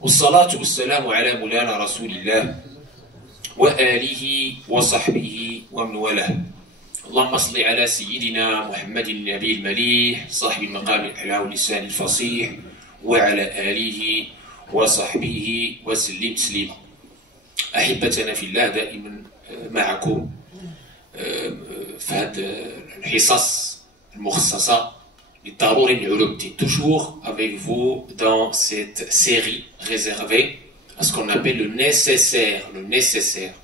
والصلاة والسلام على مولانا رسول الله وآله وصحبه ومن والاه. اللهم صل على سيدنا محمد النبي المليح صاحب المقام الأعلى واللسان الفصيح وعلى آله وصحبه وسلم تسليما. أحبتنا في الله، دائما معكم في هذه الحصص المخصصة للضروري من علوم الدين. Toujours avec vous dans cette série réservée à ce qu'on appelle le nécessaire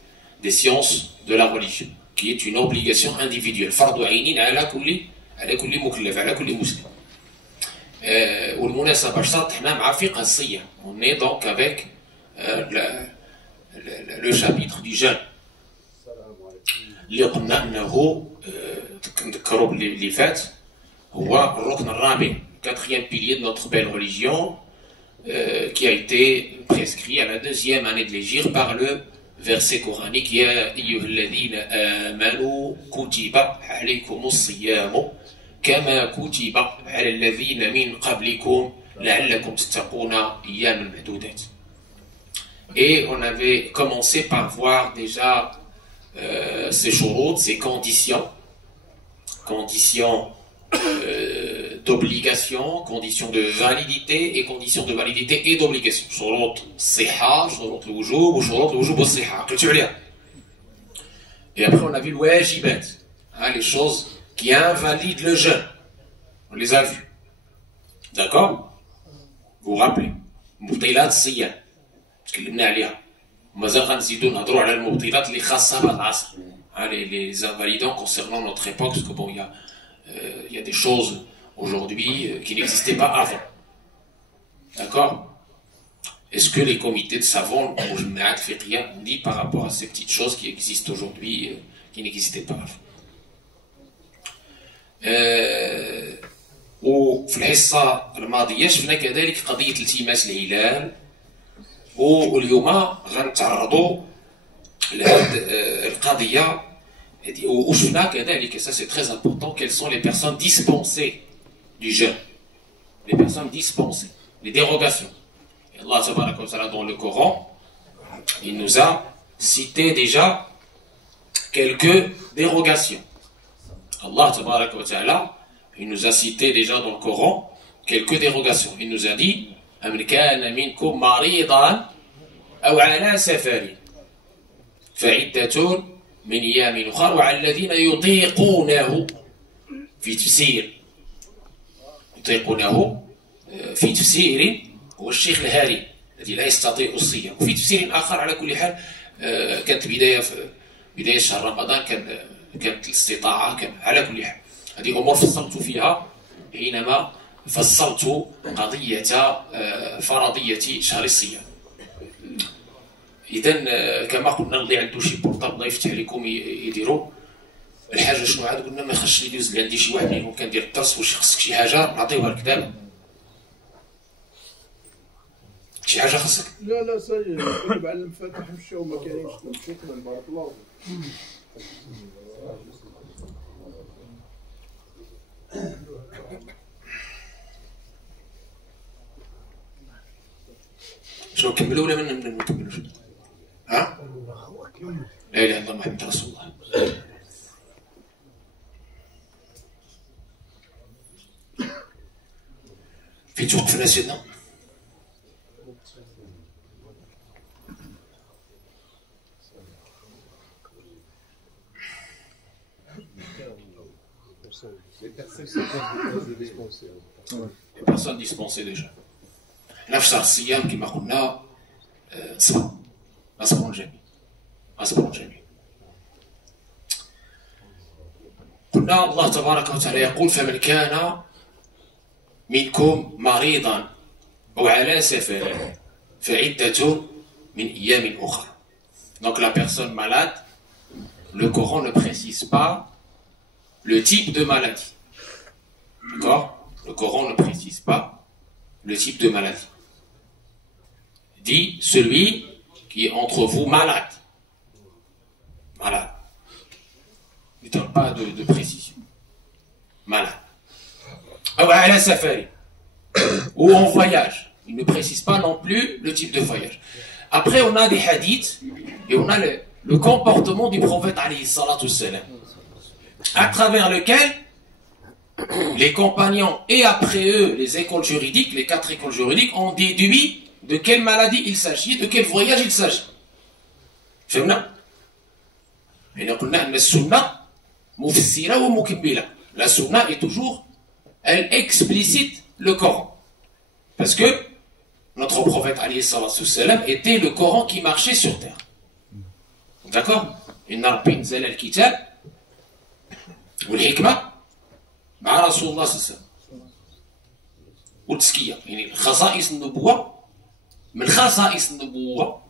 des sciences de la religion, qui est une obligation individuelle. فرض عين على كل مكلف، على كل مسلم. والمناسبة شرطنا مع فقه الصيام. On est donc avec le chapitre du jeûne. اللي قلنا انه نذكروا اللي فات هو الركن الرابع، quatrième pilier de notre belle religion, qui a été prescrit à la deuxième année de l'Hégire par le verset coranique Ya ayyuhalladhina amanu kutiba alaykumus siyamu kama kutiba ala alladhina min qablikum la'allakum tattaquna ayyaman ma'dudat. Et on avait commencé par voir déjà ces shurut, ces conditions d'obligation, conditions de validité et conditions de validité et d'obligation. Shurut siha, shurut al-wujub ou shurut al-wujub al-siha. Et après on a vu le wajibat, les choses qui invalident le jeûne. On les a vues. D'accord? Vous vous rappelez? Mubtilat siyam. تكلمنا عليها. ومازال غنزيدو نهضروا على المبطلات اللي خاصة بالعصر. Les invalidants concernant notre époque, parce que bon, il y a des choses aujourd'hui qui n'existaient pas avant. D'accord? Est-ce que les comités de savants, on dit par rapport à ces petites choses qui existent aujourd'hui, qui n'existaient pas avant? وفي الحصة الماضية شفنا كذلك قضية التماس الهلال، واليوم غنتعرضوا لهذه القضية وشفنا كذلك، ça c'est très important, quelles sont les personnes dispensées du jeûne, les personnes dispensées, les dérogations. Et Allah tabaraka wa ta'ala dans le Coran, il nous a cité déjà quelques dérogations. Allah tabaraka wa ta'ala, il nous a cité déjà dans le Coran quelques dérogations. Il nous a dit أَمْنْ كَانَ مِنْكُمْ مَرِيضًا أَوْ عَلَى سَفَرٍ فعدة من أيام أخر وعلى الذين يطيقونه في تفسير هو الشيخ الهاري الذي لا يستطيع الصيام، وفي تفسير آخر على كل حال كانت بداية شهر رمضان كانت الاستطاعة، كان على كل حال هذه أمور فصلت فيها حينما فصلت قضية فرضية شهر الصيام. إذا كما قلنا اللي عنده شي بورطابل الله يفتح عليكم يديروا الحاجة شنو عاد قلنا ما يخش يدوز لي عندي شي واحد منهم كندير الدرس، واش خصك شي حاجة نعطيوها لك دابا؟ شي حاجة خصك؟ لا ساي كتب على المفاتيح مشاو ما كاينينش. شكرا بارك الله شنو نكملوا ولا ما نكملوش؟ ها؟ لا اله الا الله محمد رسول الله. في توقفنا سيدنا؟ Les personnes dispensées déjà. حنا في شهر الصيام كما قلنا نصبروا الجميع. قلنا الله تبارك وتعالى يقول فمن كان منكم مريضا أو على سفر فعدة من أيام أخرى. Donc la personne malade, le Coran ne précise pas le type de maladie. D'accord? Le Coran ne précise pas le type de maladie. Dit celui qui est entre vous malade. Malade. Il ne donne pas de précision. Malade. Ou en voyage. Il ne précise pas non plus le type de voyage. Après, on a des hadiths et on a le comportement du prophète alayhi salatu salam, à travers lequel les compagnons et après eux les écoles juridiques, les 4 écoles juridiques, ont déduit de quelle maladie il s'agit, de quel voyage il s'agit. فهمنا؟ يعني قلنا أن السنة مفسرة ومكملة. La sunna est toujours, elle explicite le Coran. Parce que notre prophète alayhi salam était le Coran qui marchait sur terre. D'accord? Inna rabbi nzala al-kitab wal-hikma مع رسول الله صلى الله عليه وسلم والتزكية. يعني خصائص النبوة، من خصائص النبوة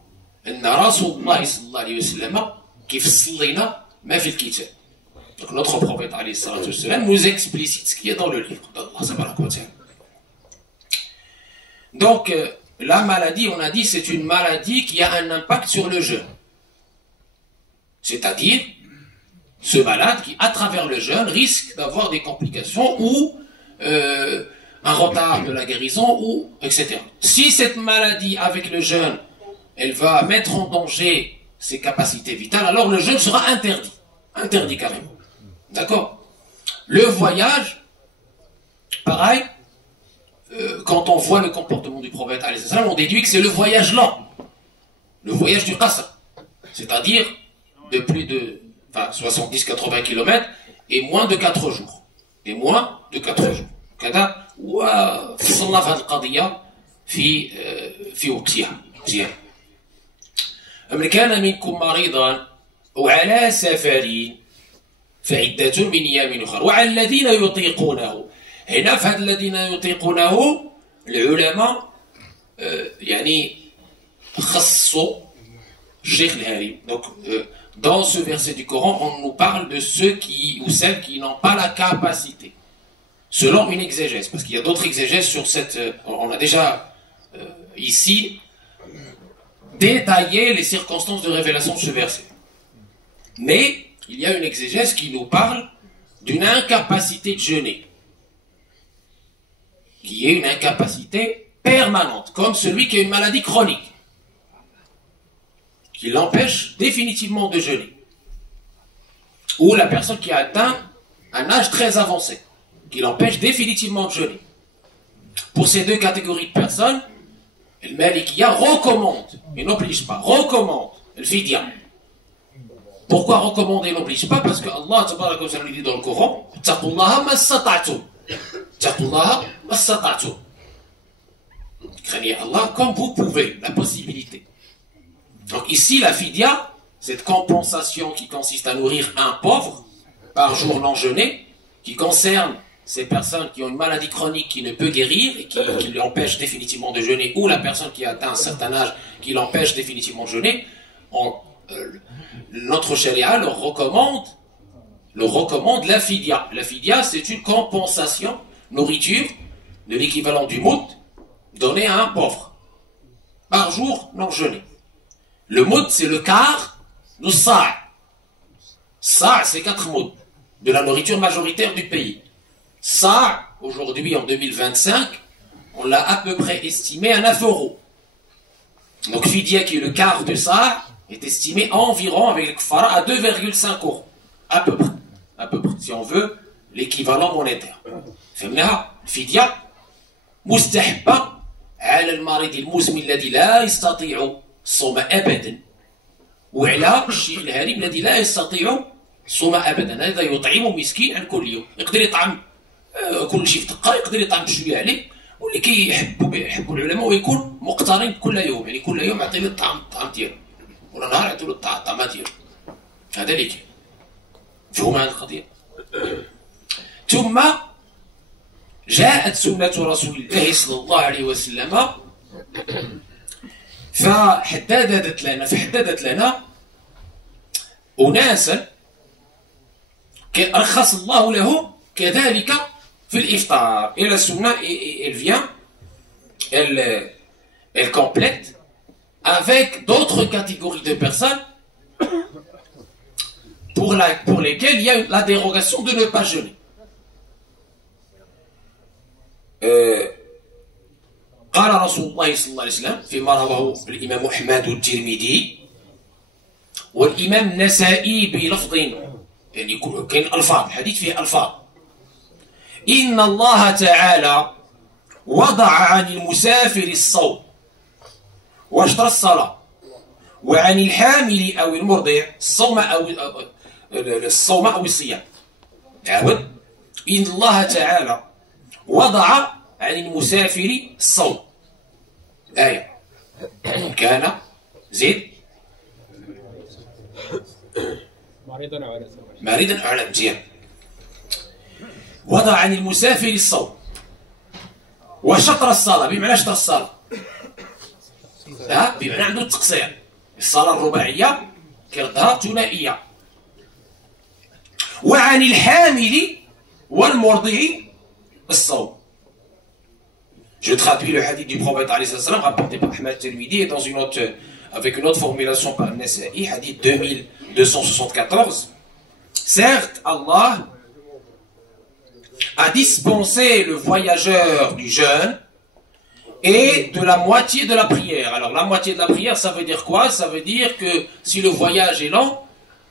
أن رسول الله صلى الله عليه وسلم كيفصل لنا ما في الكتاب. Donc notre prophète alayhi salatu wassalam nous explicite ce qui est dans le livre d'Allah. Donc la maladie, on a dit, c'est une maladie qui a un impact sur le jeûne. C'est-à-dire ce malade qui, à travers le jeûne, risque d'avoir des complications ou un retard de la guérison, ou etc. Si cette maladie, avec le jeûne, elle va mettre en danger ses capacités vitales, alors le jeûne sera interdit. Interdit carrément. D'accord? Le voyage, pareil, quand on voit le comportement du prophète, on déduit que c'est le voyage lent. Le voyage du qasr. C'est-à-dire de plus de 70-80 km et moins de 4 jours. Et moins de 4 jours. كذا وفصلنا في هذه القضية في وقتها. مزيان. من كان منكم مريضا أو على سفر فعدة من أيام أخرى وعلى الذين يطيقونه. هنا في هذا الذين يطيقونه العلماء يعني خصوا الشيخ الهاري. Donc dans ce verset du Coran, on nous parle de ceux qui ou celles qui n'ont pas la capacité, selon une exégèse, parce qu'il y a d'autres exégèses sur cette. On a déjà ici détaillé les circonstances de révélation de ce verset. Mais il y a une exégèse qui nous parle d'une incapacité de jeûner, qui est une incapacité permanente, comme celui qui a une maladie chronique, qui l'empêche définitivement de jeûner, ou la personne qui a atteint un âge très avancé, qui l'empêche définitivement de jeûner. Pour ces deux catégories de personnes, le Malikiya recommande, et n'oblige pas, recommande le fidya. Pourquoi recommander et n'oblige pas? Parce que Allah dit dans le Coran, Taqullaha mastata'tum. Taqullaha mastata'tum. Craignez Allah comme vous pouvez, la possibilité. Donc ici, la fidya, cette compensation qui consiste à nourrir un pauvre par jour non jeûné, qui concerne ces personnes qui ont une maladie chronique qui ne peut guérir et qui l'empêche définitivement de jeûner, ou la personne qui a atteint un certain âge qui l'empêche définitivement de jeûner, notre charia leur recommande la fidya. La fidya, c'est une compensation, nourriture, de l'équivalent du moud, donné à un pauvre, par jour non jeûné. Le moud, c'est le quart du sa'. Sa', c'est 4 mouds de la nourriture majoritaire du pays. Ça, aujourd'hui, en 2025, on l'a à peu près estimé à 9 euros. Donc, fidya, qui est le quart de ça, est estimé environ, avec le kfara, à 2,5 euros. À peu près. À peu près. Si on veut, l'équivalent monétaire. فهمناها فدية مستحبة على المريض المزمن الذي لا يستطيع الصوم أبدا وعلى الشيخ الهارم الذي لا يستطيع الصوم أبدا. هذا يطعم مسكين عن كل يوم. يقدر يطعم كل شيء في دقة، يقدر يطعم شوية عليه، واللي كيحبوا العلماء ويكون مقترن كل يوم، يعني كل يوم يعطي له الطعام ديالو، ولا نهار يعطي له الطعام ديالو. هذا اللي كاين. مفهوم هذه القضية؟ ثم جاءت سنة رسول الله صلى الله عليه وسلم فحددت لنا أناسا رخص الله لهم كذلك في الإفطار. Et la sunna, elle vient, elle complète avec d'autres catégories de personnes pour lesquelles il y a la dérogation de ne pas jeûner. قال رسول الله صلى الله عليه وسلم فيما رواه الإمام أحمد والترمذي والإمام النسائي بلفظ يعني كاين ألفاظ الحديث فيه ألفاظ إن الله تعالى وضع عن المسافر الصوم واشترى الصلاة وعن الحامل أو المرضع الصوم أو الصيام عاود إن الله تعالى وضع عن المسافر الصوم آية كان زيد مريضا أو على مزيان وضع عن المسافر الصوم وشطر الصلاة بمعنى شطر الصلاة بمعنى عنده التقصير الصلاة الرباعية كردها ثنائية وعن الحامل والمرضع الصوم. Je traduis le hadith du prophète alayhi salam rapporté par Ahmad Tirmidhi dans une autre, avec une autre formulation par Nasa'i, hadith 2274. Certes, Allah a dispensé le voyageur du jeûne et de la moitié de la prière. Alors la moitié de la prière, ça veut dire quoi? Ça veut dire que si le voyage est long,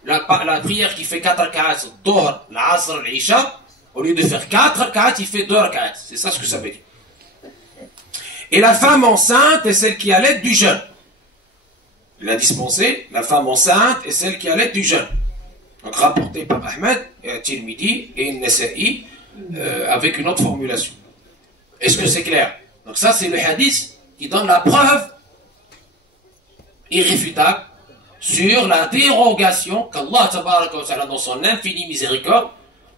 la prière qui fait 4 rak'at, Dhuhr, l'Asr, l'Isha, au lieu de faire 4 rak'at, il fait 2 rak'at. C'est ça ce que ça veut dire. Et la femme enceinte est celle qui allait du jeûne. Il a dispensé la femme enceinte et celle qui allait du jeûne. Donc rapporté par Ahmed, Tirmidhi et Nasa'i avec une autre formulation. Est-ce que c'est clair? Donc ça c'est le hadith qui donne la preuve irréfutable sur la dérogation qu'Allah Ta'ala dans son infinie miséricorde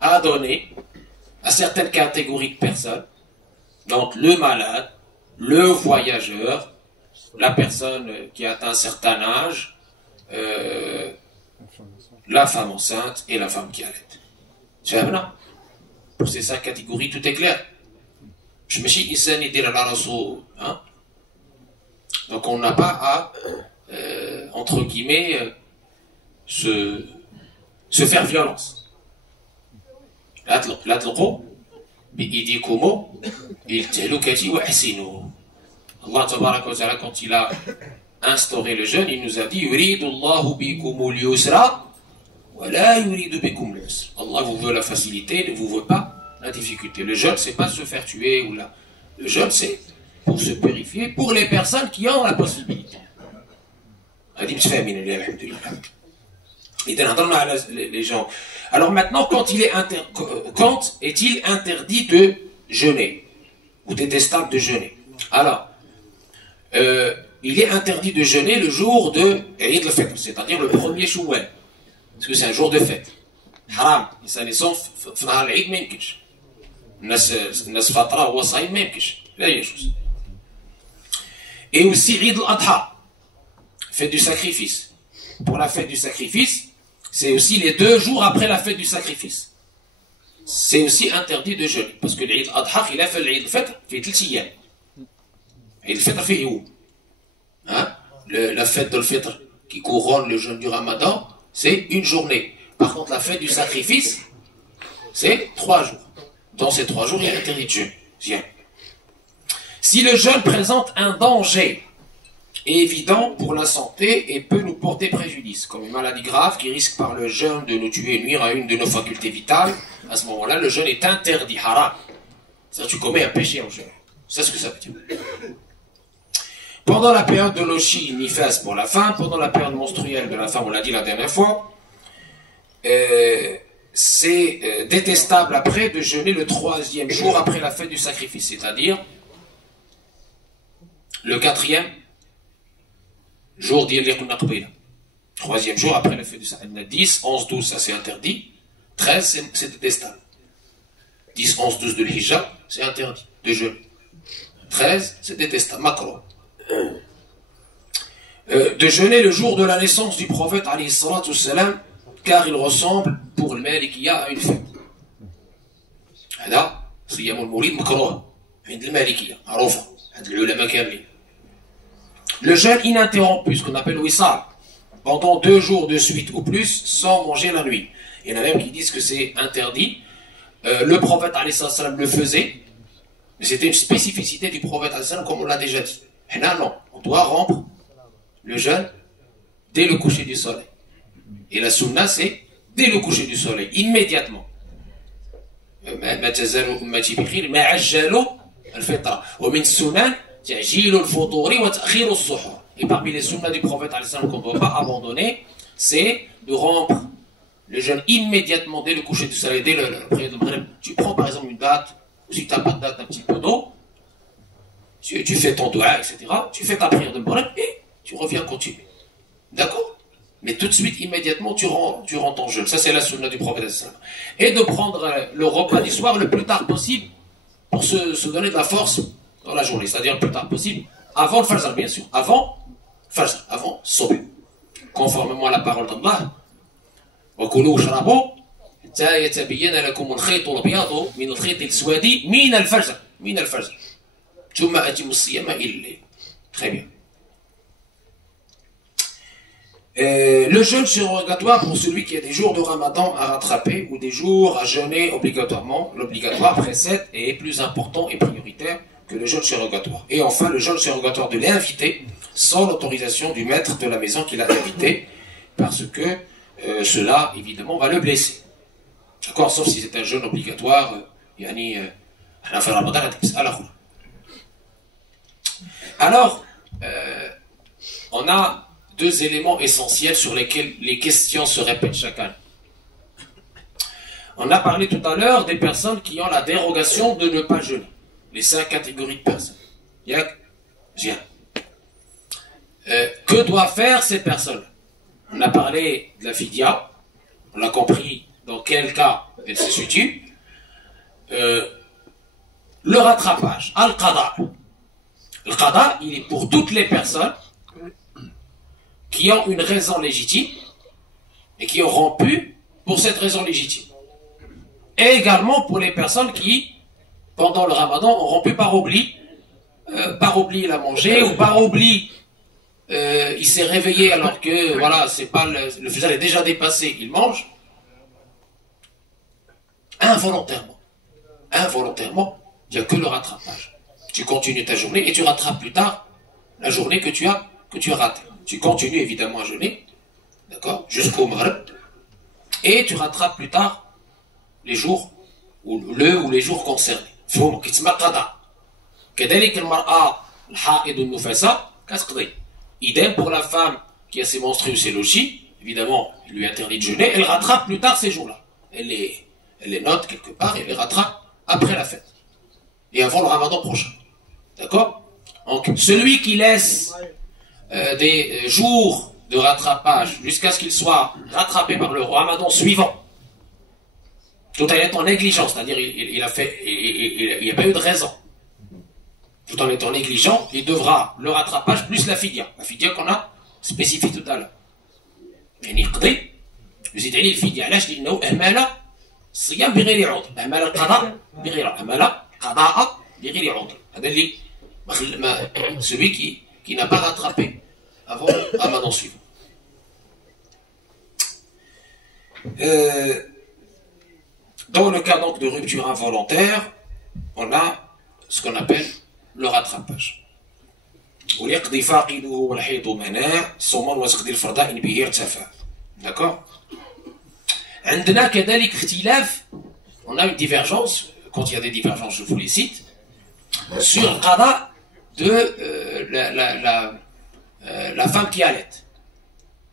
a donnée à certaines catégories de personnes. Donc le malade, le voyageur, la personne qui a atteint un certain âge, la femme enceinte et la femme qui allait. Pour ces 5 catégories, tout est clair. Je me suis dit, hein? Donc on n'a pas à, entre guillemets, se faire violence. لا تلقوا بإيديكم التهلكة وأحسنوا. Allah tabaraka wa ta'ala, quand il a instauré le jeûne, il nous a dit يريد الله بكم اليسر ولا يريد بكم العسر. Allah vous veut la facilité, ne vous veut pas la difficulté. Le jeûne, c'est pas se faire tuer ou là. Le jeûne, c'est pour se purifier pour les personnes qui ont la possibilité. Les gens. Alors maintenant, quand est-il interdit de jeûner ou détestable de jeûner? Alors, il est interdit de jeûner le jour de Eid al-Fitr, c'est-à-dire le premier Shawwal, parce que c'est un jour de fête. Haram, les gens في نهار العيد ما يمكنش. الناس فاطرة هو صايم ما يمكنش. لا يجوز. Et aussi Eid al-Adha, fête du sacrifice. Pour la fête du sacrifice, c'est aussi les 2 jours après la fête du sacrifice. C'est aussi interdit de jeûner, parce que l'Eid al-Adha, il a fait l'Eid al-Fitr, fait 3 أيام. Eid al-Fitr fait où? Hein? La fête de l'Fitr qui couronne le jeûne du Ramadan, c'est une journée. Par contre, la fête du sacrifice, c'est 3 jours. Dans ces 3 jours, il y a interdit de jeûne. Bien. Si le jeûne présente un danger évident pour la santé et peut nous porter préjudice, comme une maladie grave qui risque par le jeûne de nous tuer et nuire à une de nos facultés vitales, à ce moment-là, le jeûne est interdit, haram. C'est-à-dire tu commets un péché en jeûne. C'est ce que ça veut dire. Pendant la période de l'oshi, nifas pour la femme, pendant la période menstruelle de la femme, on l'a dit la dernière fois, c'est détestable après de jeûner le 3e jour après la fête du sacrifice, c'est-à-dire le 4e jour d'Yel-Yaqun-Naqbila. 3e jour après la fête du sacrifice. 10, 11, 12, ça c'est interdit. 13, c'est détestable. 10, 11, 12 de l'Hijja, c'est interdit de jeûner. 13, c'est détestable. Makro. De jeûner le jour de la naissance du prophète alayhi salatu wassalam, car il ressemble pour le Malikiya à une fête. هذا صيام المولد مكروه عند المالكية معروفة عند العلماء كاملين. Le jeûne ininterrompu, ce qu'on appelle wissal, pendant 2 jours de suite ou plus sans manger la nuit. Il y en a même qui disent que c'est interdit. Le prophète alayhi salam le faisait Mais c'était une spécificité du prophète Hassan, comme on l'a déjà dit. Et là, non, on doit rompre le jeûne dès le coucher du soleil. Et la sunna, c'est dès le coucher du soleil, immédiatement. ما تزال أمتي بخير ما عجلوا الفطرة ومن السنن تعجيل الفطور وتأخير السحور. Et parmi les sunnas du prophète qu'on ne doit pas abandonner, c'est de rompre le jeûne immédiatement dès le coucher du soleil, dès la prière de Maghrib. Tu prends par exemple une date, ou si tu n'as pas de date, un petit peu d'eau, tu fais ton doigt, etc. Tu fais ta prière de Maghrib et tu reviens continuer. D'accord? Mais tout de suite, immédiatement, tu rends ton jeûne. Ça, c'est la sunna du prophète. Et de prendre le repas du soir le plus tard possible pour se donner de la force dans la journée. C'est-à-dire le plus tard possible, avant le fajr, bien sûr. Avant fajr, avant sobh. Conformément à la parole d'Allah. وَكُلُوا وَاشْرَبُوا حَتَّى يَتَبَيَّنَ لَكُمُ الْخَيْطُ الْأَبْيَضُ مِنَ الْخَيْطِ الْأَسْوَدِ مِنَ الْفَجْرِ. مِنَ الْفَجْرِ. ثُمَّ أَتِمُّوا الصِّيَامَ إِلَى اللَّيْلِ. Très bien. Le jeûne surrogatoire pour celui qui a des jours de Ramadan à rattraper ou des jours à jeûner obligatoirement. L'obligatoire précède et est plus important et prioritaire que le jeûne surrogatoire. Et enfin, le jeûne surrogatoire de l'invité sans l'autorisation du maître de la maison qui l'a invité, parce que cela, évidemment, va le blesser. D'accord? Sauf si c'est un jeûne obligatoire. Alors, on a deux éléments essentiels sur lesquels les questions se répètent chaque année. On a parlé tout à l'heure des personnes qui ont la dérogation de ne pas jeûner. Les 5 catégories de personnes. Que doivent faire ces personnes? On a parlé de la fidya. On a compris dans quel cas elle se situe. Le rattrapage, al-qada. Le qada, il est pour toutes les personnes qui ont une raison légitime et qui ont rompu pour cette raison légitime. Et également pour les personnes qui, pendant le ramadan, ont rompu par oubli. Par oubli, il a mangé, ou par oubli, il s'est réveillé alors que, voilà, c'est pas le fajr est déjà dépassé, il mange. Involontairement. Involontairement, il n'y a que le rattrapage. Tu continues ta journée et tu rattrapes plus tard la journée que tu as ratée. Tu continues évidemment à jeûner, d'accord, jusqu'au Maghrib, et tu rattrapes plus tard les jours ou les jours concernés. Idem pour la femme qui a ses menstrues, ses logies, évidemment, il lui interdit de jeûner, elle rattrape plus tard ces jours-là. Elle les note quelque part et elle les rattrape après la fête. Et avant le ramadan prochain. D'accord? Donc, celui qui laisse des jours de rattrapage jusqu'à ce qu'il soit rattrapé par le ramadan suivant, tout en étant négligent, c'est-à-dire il n'y a pas eu de raison. Tout en étant négligent, il devra le rattrapage plus la fidya qu'on a spécifié tout à l'heure. يعني يقضي يزيد عليه الفدية. علاش؟ لأنه أهمل الصيام بغير عذر، أهمل القضاء بغير عذر، أهمل قضاء بغير عذر. هذا اللي celui qui n'a pas rattrapé avant le ramadan suivant. Dans le cas donc de rupture involontaire, on a ce qu'on appelle le rattrapage. ويقضي فاقده والحيض مناع صوما وتقضي الفرضاء إن به ارتفع. D'accord? عندنا كذلك اختلاف, on a une divergence, quand il y a des divergences je vous les cite, sur le qada de la femme qui allait.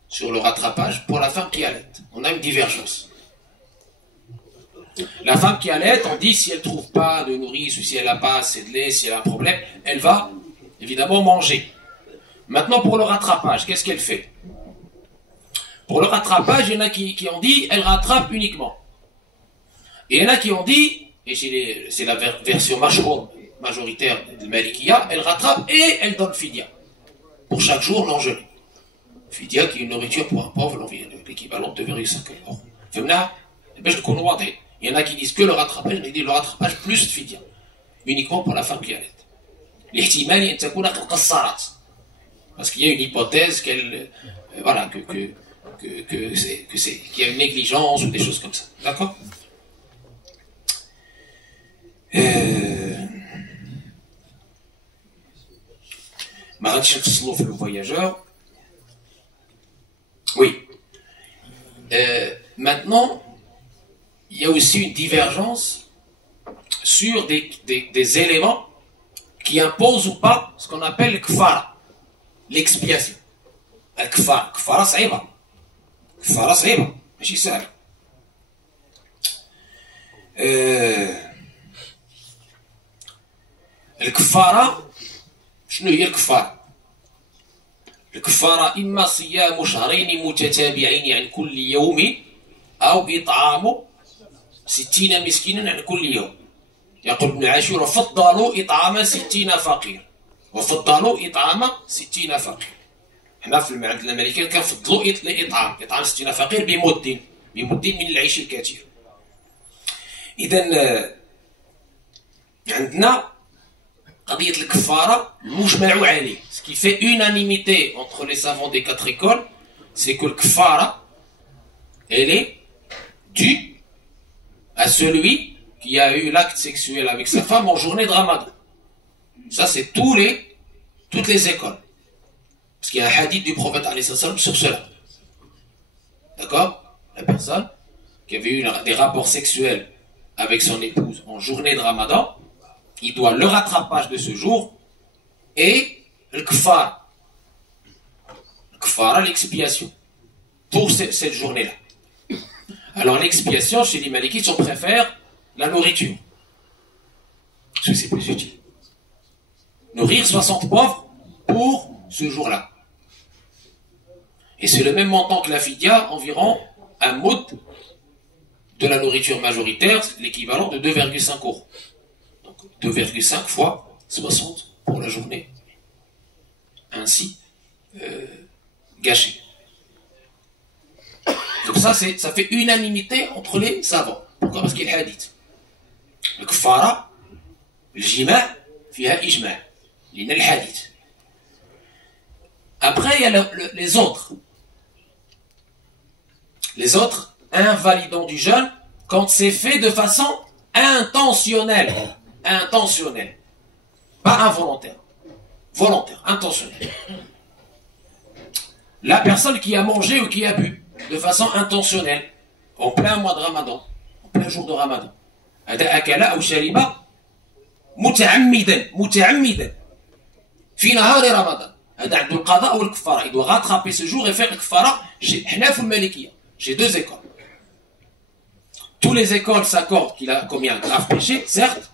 Sur le rattrapage pour la femme qui allait. On a une divergence. La femme qui allait, on dit si elle ne trouve pas de nourrice ou si elle n'a pas assez de lait, si elle a un problème, elle va évidemment manger. Maintenant pour le rattrapage, qu'est-ce qu'elle fait? Pour le rattrapage, il y en a qui ont dit elle rattrape uniquement. Et il y en a qui ont dit, et c'est la version majoritaire de Malikiya, elle rattrape et elle donne fidya. Pour chaque jour non jeûné. Fidya qui est une nourriture pour un pauvre, l'équivalent de 2,5 euros. Il y en a qui disent que le rattrapage, il dit le rattrapage plus fidya. Uniquement pour la femme qui allait. Parce qu'il y a une hypothèse qu'elle, voilà, qu'il y a une négligence ou des choses comme ça. D'accord? ما غاديش نفصلوا في le voyageur. Oui. Maintenant, il y a aussi une divergence sur des éléments qui imposent ou pas ce qu'on appelle le kfara, l'expiation. Le kfara, kfara صعيبة. كفارة صعيبة ماشي سهلة. الكفارة شنو هي الكفارة؟ الكفارة إما صيام شهرين متتابعين عن كل يوم أو إطعام 60 مسكينا عن كل يوم. يقول ابن عاشور وفضلوا إطعام 60 فقير وفضلوا إطعام 60 فقير. حنا في المعهد الأمريكي كنفضلوا إطعام 60 فقير بمد من العيش الكثير. إذا عندنا قضية الكفارة مجمع عليه. Ce qui fait unanimité entre les savants des 4 écoles, c'est que le kfara, elle est due à celui qui a eu l'acte sexuel avec sa femme en journée de Ramadan. Ça, c'est toutes les écoles. Parce qu'il y a un hadith du prophète sur cela. D'accord? La personne qui avait eu des rapports sexuels avec son épouse en journée de Ramadan, il doit le rattrapage de ce jour et le kfara. Le kfara, l'expiation. Pour cette journée-là. Alors l'expiation, chez les malikites, on préfère la nourriture. Parce que c'est plus utile. Nourrir 60 pauvres pour ce jour-là. Et c'est le même montant que la fidya, environ un moud de la nourriture majoritaire, l'équivalent de 2,5 €. Donc 2,5 fois 60 pour la journée. Ainsi gâché. Donc ça fait unanimité entre les savants. Pourquoi? Parce qu'il y a le hadith. Le kfara, le jima' fiha ijma'. Il y a le hadith. Après, il y a les autres. Les autres invalidants du jeûne quand c'est fait de façon intentionnelle. Intentionnelle. Pas involontaire. Volontaire, intentionnelle. La personne qui a mangé ou qui a bu de façon intentionnelle en plein mois de Ramadan, en plein jour de Ramadan. هذا أكل أو شرب متعمدا في نهار رمضان. هذا عنده القضاء والكفارة. Il doit rattraper ce jour et faire le kfara chez Hnaf ou Malikiya. J'ai 2 écoles. Tous les écoles s'accordent qu'il a commis un grave péché, certes,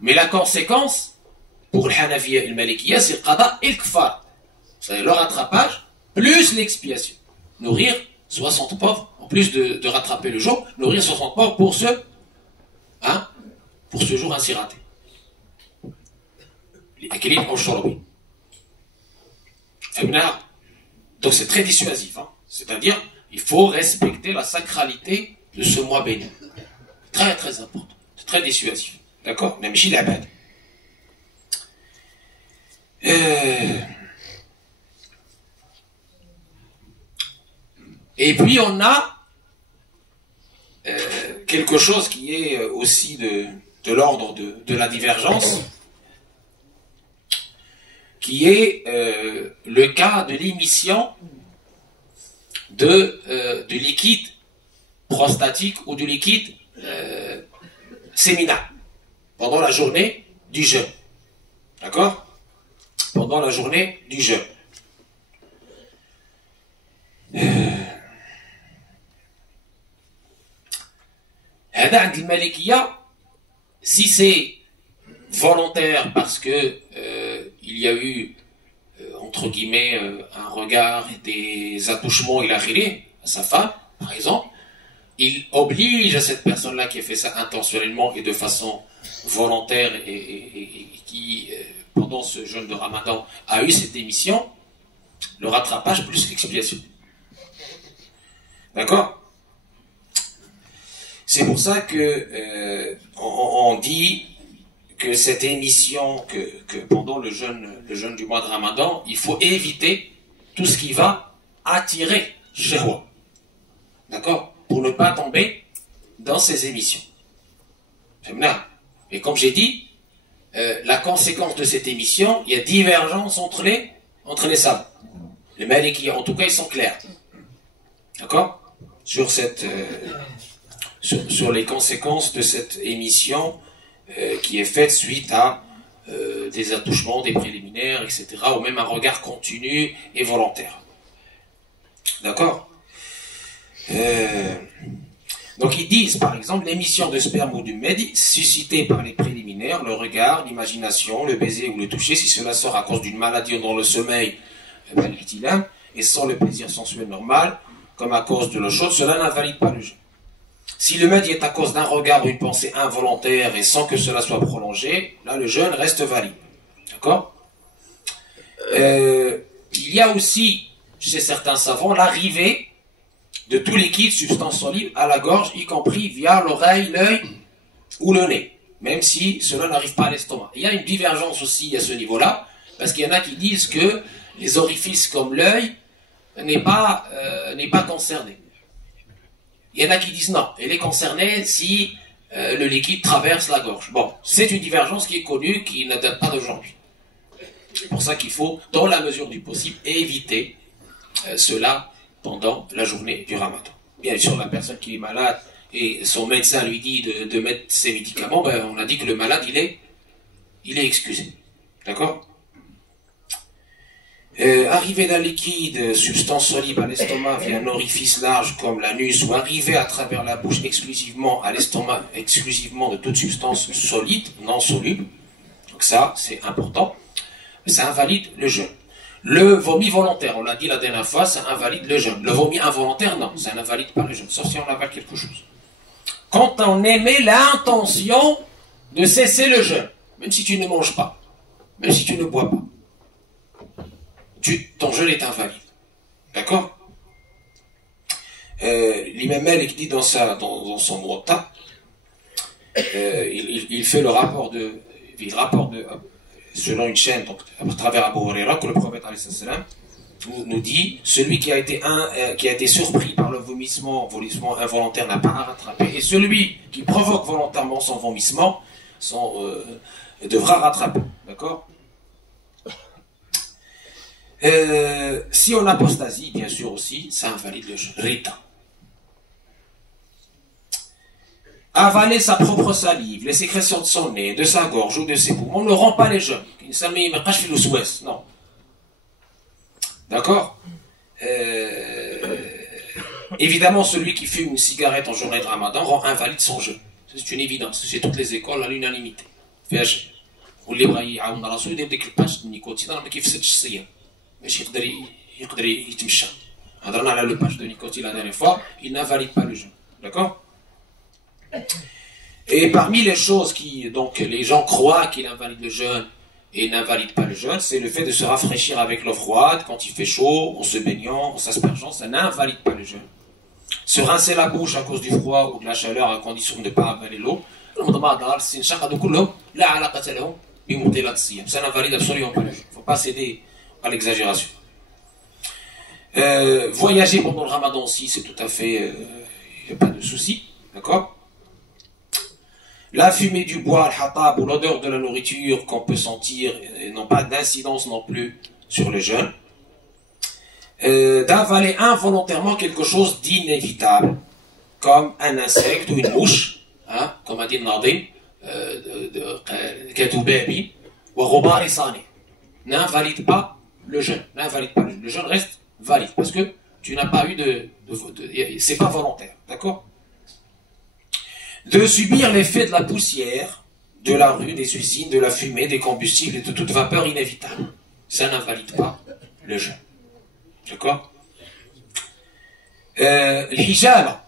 mais la conséquence pour le Hanafiya et le Malikiya, c'est le qada et le kfara. C'est le rattrapage plus l'expiation. Nourrir 60 pauvres, en plus de rattraper le jour, nourrir 60 pauvres pour ce jour ainsi raté. L'équilibre au shorobi. Donc c'est très dissuasif. C'est-à-dire, il faut respecter la sacralité de ce mois béni. Très très important. C'est très dissuasif. D'accord? Même chez la bête. Et puis on a quelque chose qui est aussi de l'ordre de la divergence, qui est le cas de l'émission de liquide prostatique ou du liquide séminal pendant la journée du jeûne. D'accord? Pendant la journée du jeûne. هذا عند المالكية si c'est volontaire parce que il y a eu entre guillemets un regard et des attouchements il a rilé à sa femme par exemple, il oblige à cette personne-là qui a fait ça intentionnellement et de façon volontaire et qui pendant ce jeûne de Ramadan a eu cette émission, le rattrapage plus l'expiation. D'accord? C'est pour ça que on dit que cette émission, que pendant le jeûne du mois de Ramadan, il faut éviter tout ce qui va attirer shahwa. D'accord? Pour ne pas tomber dans ces émissions. Et comme j'ai dit, la conséquence de cette émission, il y a divergence entre les savants. Les Malikis, en tout cas, ils sont clairs. D'accord? Sur les conséquences de cette émission qui est faite suite à des attouchements, des préliminaires, etc., ou même un regard continu et volontaire. D'accord? Donc ils disent, par exemple, l'émission de sperme ou du médi suscitée par les préliminaires, le regard, l'imagination, le baiser ou le toucher, si cela sort à cause d'une maladie ou dans le sommeil, et sans le plaisir sensuel normal, comme à cause de l'eau chaude, cela n'invalide pas le jeûne. Si le médi est à cause d'un regard ou une pensée involontaire et sans que cela soit prolongé, là le jeûne reste valide. D'accord? Il y a aussi, chez certains savants, l'arrivée de tout liquide, substance solide, à la gorge, y compris via l'oreille, l'œil ou le nez, même si cela n'arrive pas à l'estomac. Il y a une divergence aussi à ce niveau-là, parce qu'il y en a qui disent que les orifices comme l'œil n'est pas concerné. Il y en a qui disent non, elle est concernée si le liquide traverse la gorge. Bon, c'est une divergence qui est connue, qui ne date pas d'aujourd'hui. C'est pour ça qu'il faut, dans la mesure du possible, éviter cela pendant la journée du Ramadan. Bien sûr, la personne qui est malade et son médecin lui dit de mettre ses médicaments, ben, on a dit que le malade, il est excusé. D'accord? Arriver d'un liquide, substance soluble à l'estomac via un orifice large comme l'anus, ou arriver à travers la bouche exclusivement à l'estomac, exclusivement de toute substance solide, non soluble. Donc ça, c'est important. Ça invalide le jeûne. Le vomi volontaire, on l'a dit la dernière fois, ça invalide le jeûne. Le vomi involontaire, non, ça n'invalide pas le jeûne, sauf si on avale quelque chose. Quand on émet l'intention de cesser le jeûne, même si tu ne manges pas, même si tu ne bois pas, ton jeûne est invalide. D'accord? L'imam Malik dit dans son Muwatta, il fait le rapport selon une chaîne, donc à travers Abu Huraira, que le prophète nous dit, celui qui a été surpris par le vomissement involontaire n'a pas à rattraper, et celui qui provoque volontairement son vomissement devra rattraper. D'accord? Si on apostasie, bien sûr aussi, ça invalide le jeûne. Rita. Avaler sa propre salive, les sécrétions de son nez, de sa gorge ou de ses poumons ne rend pas les jeûnes. Non. D'accord? Évidemment, celui qui fume une cigarette en journée de Ramadan rend invalide son jeûne. C'est une évidence. Chez toutes les écoles, à l'unanimité. واللي بغى يعاون راسو يدير ديك الباش النيكوتين راه ما كيفسدش الصيام باش يقدر يتمشى. هضرنا على لو باش دو نيكوتين la dernière fois, il n'invalide pas le jeûne. D'accord? Et parmi les choses qui, donc, les gens croient qu'il invalide le jeûne et n'invalide pas le jeûne, c'est le fait de se rafraîchir avec l'eau froide quand il fait chaud, en se baignant, en s'aspergeant, ça n'invalide pas le jeûne. Se rincer la bouche à cause du froid ou de la chaleur à condition de ne pas avaler l'eau, ça n'invalide absolument pas le jeûne. Il ne faut pas céder à l'exagération. Voyager pendant le Ramadan aussi, c'est tout à fait, il n'y a pas de souci, d'accord? La fumée du bois, le hatab, ou l'odeur de la nourriture qu'on peut sentir n'ont pas d'incidence non plus sur le jeûne. D'avaler involontairement quelque chose d'inévitable, comme un insecte ou une mouche, hein, comme a dit Nadim, n'invalide pas le jeûne. N'invalide pas le jeûne. Le jeûne reste valide parce que tu n'as pas eu c'est pas volontaire, d'accord? De subir l'effet de la poussière, de la rue, des usines, de la fumée, des combustibles et de toute vapeur inévitable. Ça n'invalide pas le jeûne. D'accord? L'hijama,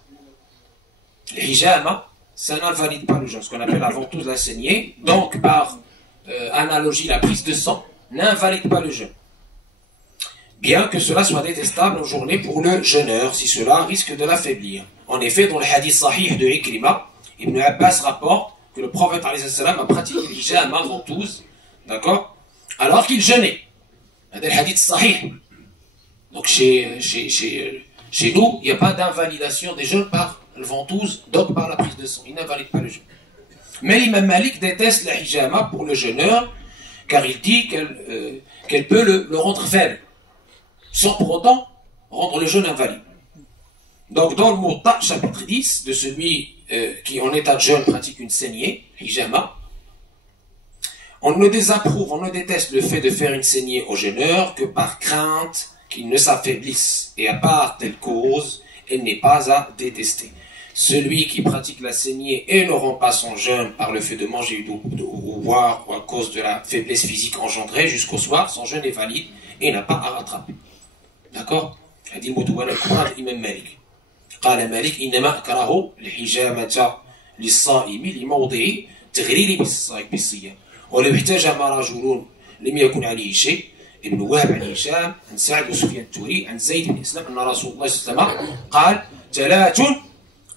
ça n'invalide pas le jeûne, ce qu'on appelle la ventouse de la saignée. Donc, par analogie, la prise de sang n'invalide pas le jeûne. Bien que cela soit détestable en journée pour le jeûneur, si cela risque de l'affaiblir. En effet, dans le hadith sahih de Ikrima, Ibn Abbas rapporte que le prophète a pratiqué l'hijama, ventouse, d'accord, alors qu'il jeûnait. C'est le hadith sahih. Donc chez nous, il n'y a pas d'invalidation des jeûnes par le ventouse, donc par la prise de sang. Il n'invalide pas le jeûne. Mais l'imam Malik déteste la hijama pour le jeûneur, car il dit qu'elle peut le rendre faible, sans pour autant rendre le jeûne invalide. Donc dans le Muwatta, chapitre 10, de celui qui en état de jeûne pratique une saignée, hijama, on ne désapprouve, on ne déteste le fait de faire une saignée au jeûneur que par crainte qu'il ne s'affaiblisse, et à part telle cause, elle n'est pas à détester. Celui qui pratique la saignée et ne rend pas son jeûne par le fait de manger ou boire ou à cause de la faiblesse physique engendrée jusqu'au soir, son jeûne est valide et n'a pas à rattraper. D'accord? Hadith Mutawala al-Qur'an Imam Malik. قال مالك إنما أكره الحجامة للصائم لموضع تغرير بالصيام ولو احتجم رجل لم يكن عليه شيء. ابن وهب عن هشام عن سعد وسفيان الثوري عن زيد بن اسلام ان رسول الله صلى الله عليه وسلم قال ثلاث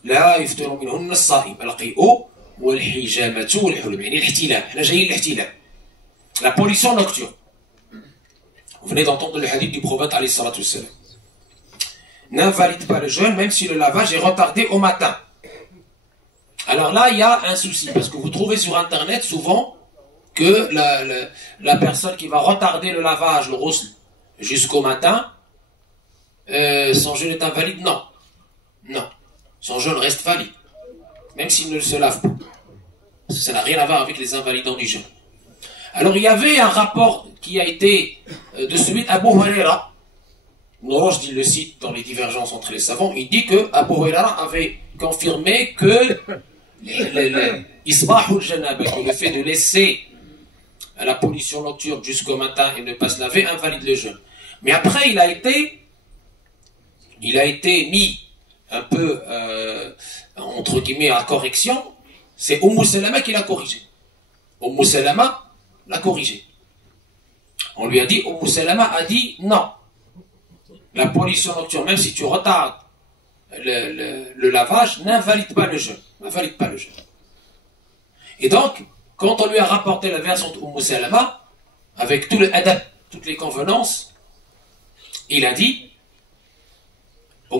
لا يفطر منهن الصائم القيء والحجامة والحلم يعني الاحتلام. احنا جايين الاحتلام. La pollution nocturne. Vous venez d'entendre le hadith du prophète alayhi salatu wassalam. N'invalide pas le jeûne même si le lavage est retardé au matin. Alors là, il y a un souci parce que vous trouvez sur internet souvent que la personne qui va retarder le lavage, le ghusl, jusqu'au matin, son jeûne est invalide. Non. Non. Son jeûne reste valide. Même s'il ne se lave pas. Parce que ça n'a rien à voir avec les invalidants du jeûne. Alors il y avait un rapport qui a été de celui d'Abu Huraira. Norosh dit le cite dans les divergences entre les savants. Il dit que Abu Huraira avait confirmé que l'isbahul janaba, que le fait de laisser la pollution nocturne jusqu'au matin et ne pas se laver invalide le jeûne. Mais après il a été mis un peu entre guillemets à correction. C'est Salama qui l'a corrigé. Salama l'a corrigé. On lui a dit, Salama a dit non. La pollution nocturne, même si tu retardes le lavage, n'invalide pas le jeûne. N'invalide pas le jeûne. Et donc, quand on lui a rapporté la version de Salama, avec tout le adab, toutes les convenances, il a dit,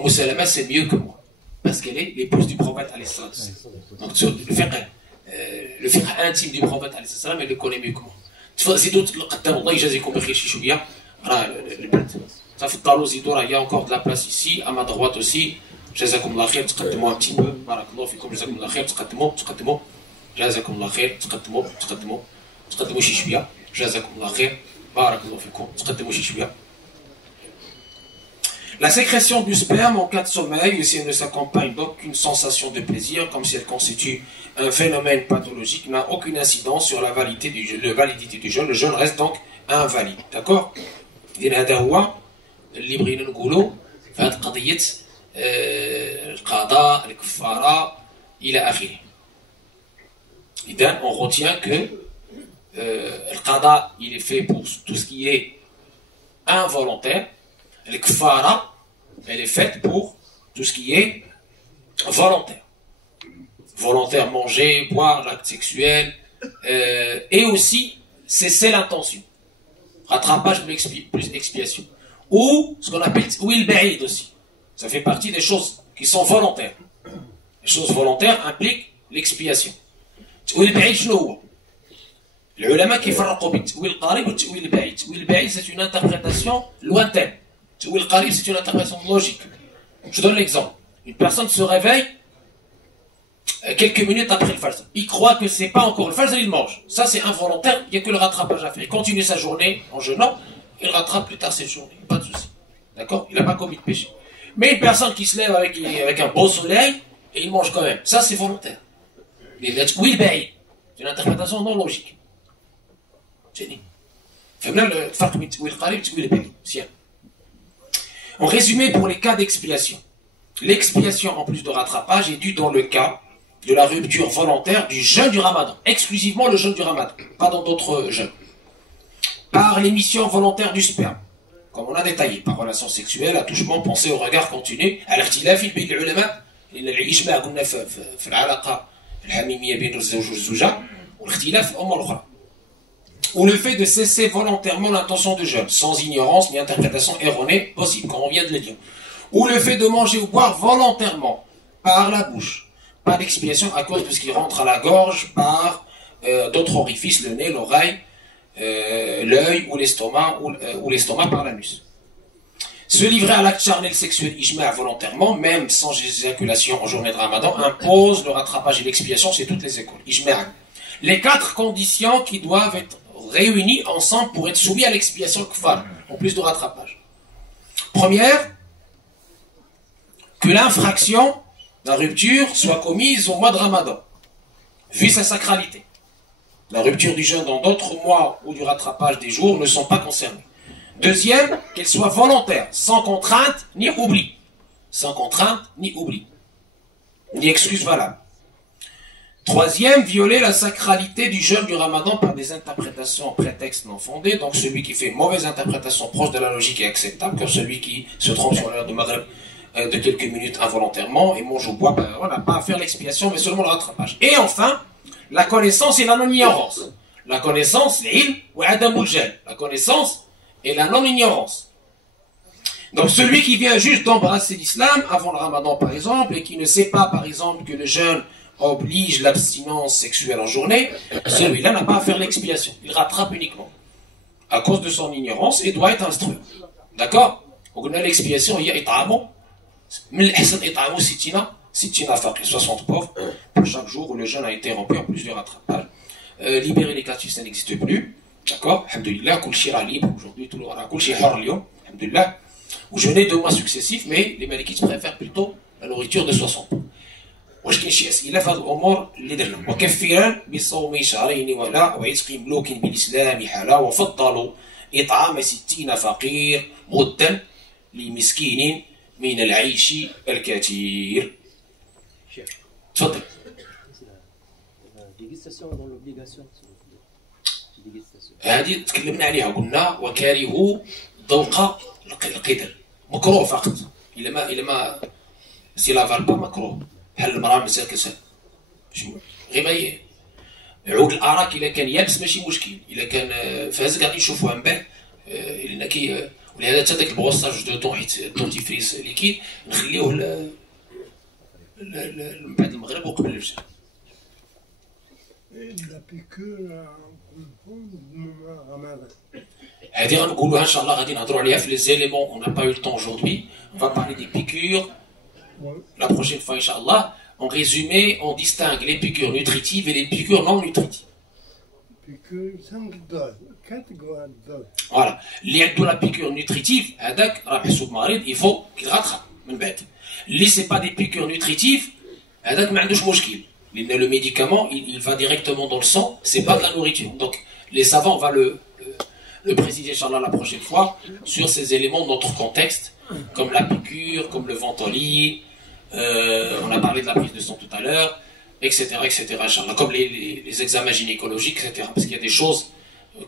Salama c'est mieux que moi. Parce qu'elle est l'épouse du prophète alayhi salam. Donc sur le fiqh intime du prophète alayhi salam, elle le connaît mieux que moi. زيدوا قدام الله يجازيكم بخير شي شويه راه البلد صافي الطالو زيدوا راه يا encore de la place ici à ma droite aussi جزاكم الله خير تقدموا un petit peu بارك الله فيكم جزاكم الله خير تقدموا جزاكم الله خير تقدموا شي شويه جزاكم الله خير بارك الله فيكم تقدموا شي شويه. La sécrétion du sperme en cas de sommeil, si elle ne s'accompagne d'aucune sensation de plaisir, comme si elle constitue un phénomène pathologique, n'a aucune incidence sur la validité du jeûne. Le jeûne reste donc invalide. D'accord? هذا هو اللي بغينا نقولوا في هذه قضية القضاء الكفارة إلى آخره. إذن on retient que le qada il est fait pour tout ce qui est involontaire. Le kfara, elle est faite pour tout ce qui est volontaire. Volontaire, manger, boire, l'acte sexuel, et aussi cesser l'intention. Rattrapage plus expiation. Ou ce qu'on appelle il ba'id aussi. Ça fait partie des choses qui sont volontaires. Les choses volontaires impliquent l'expiation. Il ba'id, شنو هو؟ العلماء كيفرقوا بين التأويل القريب والتأويل البعيد. التأويل البعيد c'est une interprétation lointaine. Le qarib, c'est une interprétation logique. Je donne l'exemple. Une personne se réveille quelques minutes après le fajr. Il croit que c'est pas encore le fajr, il mange. Ça, c'est involontaire, il n'y a que le rattrapage à faire. Il continue sa journée en jeûnant, il rattrape plus tard cette journée. Pas de souci. D'accord? Il n'a pas commis de péché. Mais une personne qui se lève avec un beau soleil, et il mange quand même. Ça, c'est volontaire. C'est une interprétation non logique. C'est dit. En résumé, pour les cas d'expiation, l'expiation en plus de rattrapage est due dans le cas de la rupture volontaire du jeûne du ramadan, exclusivement le jeûne du ramadan, pas dans d'autres jeûnes, par l'émission volontaire du sperme, comme on a détaillé, par relation sexuelle, attouchement, pensée au regard continu, à l'artilaf, il y a l'ulama, الإجماع قلنا في العلاقة الحميمية بين الزوج والزوجة والاختلاف أمور أخرى. Ou le fait de cesser volontairement l'intention de jeûne, sans ignorance ni interprétation erronée possible, comme on vient de le dire. Ou le fait de manger ou boire volontairement, par la bouche, pas d'expiation à cause de ce qui rentre à la gorge par d'autres orifices, le nez, l'oreille, l'œil ou l'estomac par l'anus. Se livrer à l'acte charnel sexuel ijma' volontairement, même sans éjaculation en journée de Ramadan, impose le rattrapage et l'expiation chez toutes les écoles. Ijma'. Les 4 conditions qui doivent être réunies ensemble pour être soumis à l'expiation kfar, en plus de rattrapage. Première, que l'infraction, la rupture, soit commise au mois de Ramadan, vu sa sacralité. La rupture du jeûne dans d'autres mois ou du rattrapage des jours ne sont pas concernés. Deuxième, qu'elle soit volontaire, sans contrainte ni oubli. Sans contrainte ni oubli. Ni excuse valable. Troisième, violer la sacralité du jeûne du Ramadan par des interprétations en prétexte non fondées. Donc celui qui fait une mauvaise interprétation proche de la logique est acceptable, comme celui qui se trompe sur l'heure de Maghreb de quelques minutes involontairement et mange au bois. On n'a pas à faire l'expiation, mais seulement le rattrapage. Et enfin, la connaissance et la non-ignorance. La connaissance, l'ilm ou adamul jahl. La connaissance et la non-ignorance. Donc celui qui vient juste d'embrasser l'islam avant le Ramadan par exemple et qui ne sait pas par exemple que le jeûne oblige l'abstinence sexuelle en journée, celui-là n'a pas à faire l'expiation. Il rattrape uniquement à cause de son ignorance et doit être instruit. D'accord? Donc on a l'expiation, il y a it'amu, mais l'ihsan it'amu sittina faqir, 60 pauvres pour chaque jour où le jeûne a été rempli en plus du rattrapage. Libérer les captifs, ça n'existe plus. D'accord? Alhamdulillah, kul shira libre. Aujourd'hui, tout le monde a kul shira libre. Alhamdulillah. Ou jeûner 2 mois successifs, mais les malikites préfèrent plutôt la nourriture de 60. واش كاين شي اسئله في هذه الامور اللي درنا وكفرا بصوم شهرين ولا وعتق ملوك بالاسلام حالا وفضلوا اطعام 60 فقير مدا لمسكين من العيش الكثير. تفضل. هذه تكلمنا عليها قلنا وكارهوا ذوق القدر مكروه فقط الا ما سي لافال با مكروه بحال المراه مساء كسل غير ما عود الاراك الا كان يابس ماشي مشكل الا كان فهز قاعدين نشوفوها من بعد لان ولهذا حتى داك البروساج دو طون حيت الدونتيفريس ليكيد نخليوه من بعد المغرب وقبل الفجر. هذه غنقولوها ان شاء الله غادي نهضروا عليها في لي زيليمون اون با يو لو طون اجوردي on va parler des piqûres la prochaine fois inchallah. En résumé, on distingue les piqûres nutritives et les piqûres non nutritives. Voilà. اللي عنده la piqûre nutritive هذاك راه محسوب مريض il faut qu'il rattrape من بعد. اللي c'est pas des piqûres nutritives هذاك ما عندوش مشكل. لأن le médicament il va directement dans le sang, c'est pas de la nourriture. Donc les savants on va le préciser inchallah la prochaine fois sur ces éléments de notre contexte comme la piqûre, comme le ventoline, on a parlé de la prise de sang tout à l'heure, etc., etc., inchallah, comme les examens gynécologiques, etc. Parce qu'il y a des choses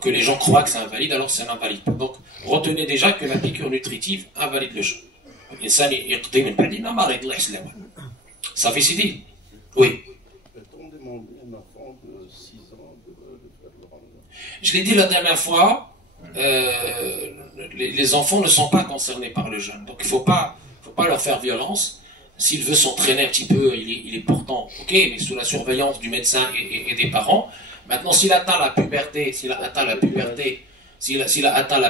que les gens croient que c'est invalide, alors c'est invalide. Donc, retenez déjà que la piqûre nutritive invalide le jeûne. Ça fait Sidi? Oui. Je l'ai dit la dernière fois, les enfants ne sont pas concernés par le jeûne. Donc il ne faut pas leur faire violence. S'il veut s'entraîner un petit peu, il est portant, ok, mais sous la surveillance du médecin et des parents. Maintenant, s'il atteint la puberté, s'il a atteint la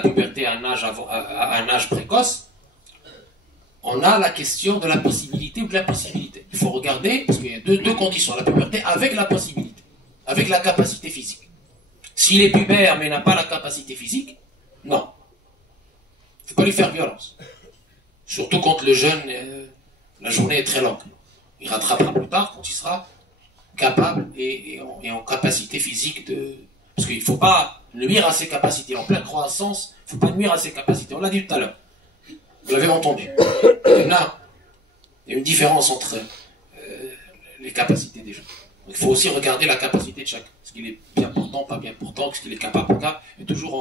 puberté à un âge précoce, on a la question de la possibilité ou de l'impossibilité. Il faut regarder, parce qu'il y a deux conditions, la puberté avec la possibilité, avec la capacité physique. S'il est pubère mais n'a pas la capacité physique, non. Il ne faut pas lui faire violence. Surtout quand le jeune, la journée est très longue. Il rattrapera plus tard quand il sera capable et en capacité physique de... Parce qu'il ne faut pas nuire à ses capacités. En pleine croissance, il ne faut pas nuire à ses capacités. On l'a dit tout à l'heure. Vous l'avez entendu. Il y a une différence entre les capacités des gens. Donc, il faut aussi regarder la capacité de chacun. Est-ce qu'il est bien portant, pas bien portant, est-ce qu'il est capable, pas capable, et toujours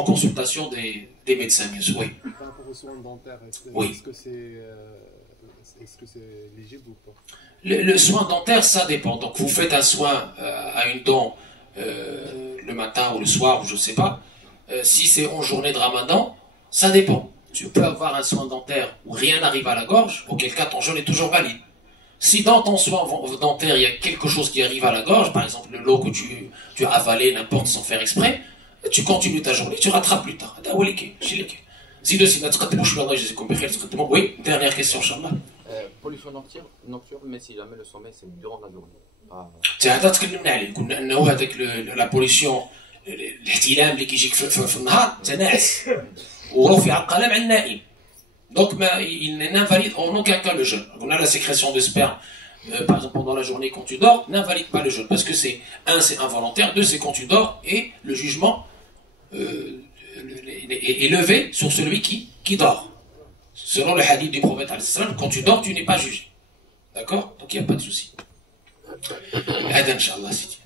en consultation des médecins, bien sûr. Oui. Par rapport aux soins dentaires, est-ce que c'est éligible ou pas? Le soin dentaire, ça dépend. Donc vous faites un soin à une dent le matin ou le soir, ou je ne sais pas. Si c'est en journée de Ramadan, ça dépend. tu peux avoir un soin dentaire où rien n'arrive à la gorge, auquel cas ton jeûne est toujours valide. Si dans ton soin dentaire, il y a quelque chose qui arrive à la gorge, par exemple l'eau que tu as avalée, n'importe, sans faire exprès, tu continues ta journée, tu rattrapes plus tard. Oui, dernière question, Inch'Allah. Pollution nocturne, mais si jamais le sommeil c'est durant la journée. هذا تكلمنا عليه قلنا انه هذاك لا بوليسيون الاحتلام اللي كيجيك في النهار تناعس ورفع القلم عن النائم. Donc il n'invalide en aucun cas le jeûne. On a la sécrétion de sperme par exemple pendant la journée quand tu dors, n'invalide pas le jeûne parce que c'est involontaire, deux c'est quand tu dors et le jugement est levé sur celui qui dort. Selon le hadith du prophète quand tu dors tu n'es pas jugé. D'accord? Donc il n'y a pas de souci. هذا إن شاء الله سيدي.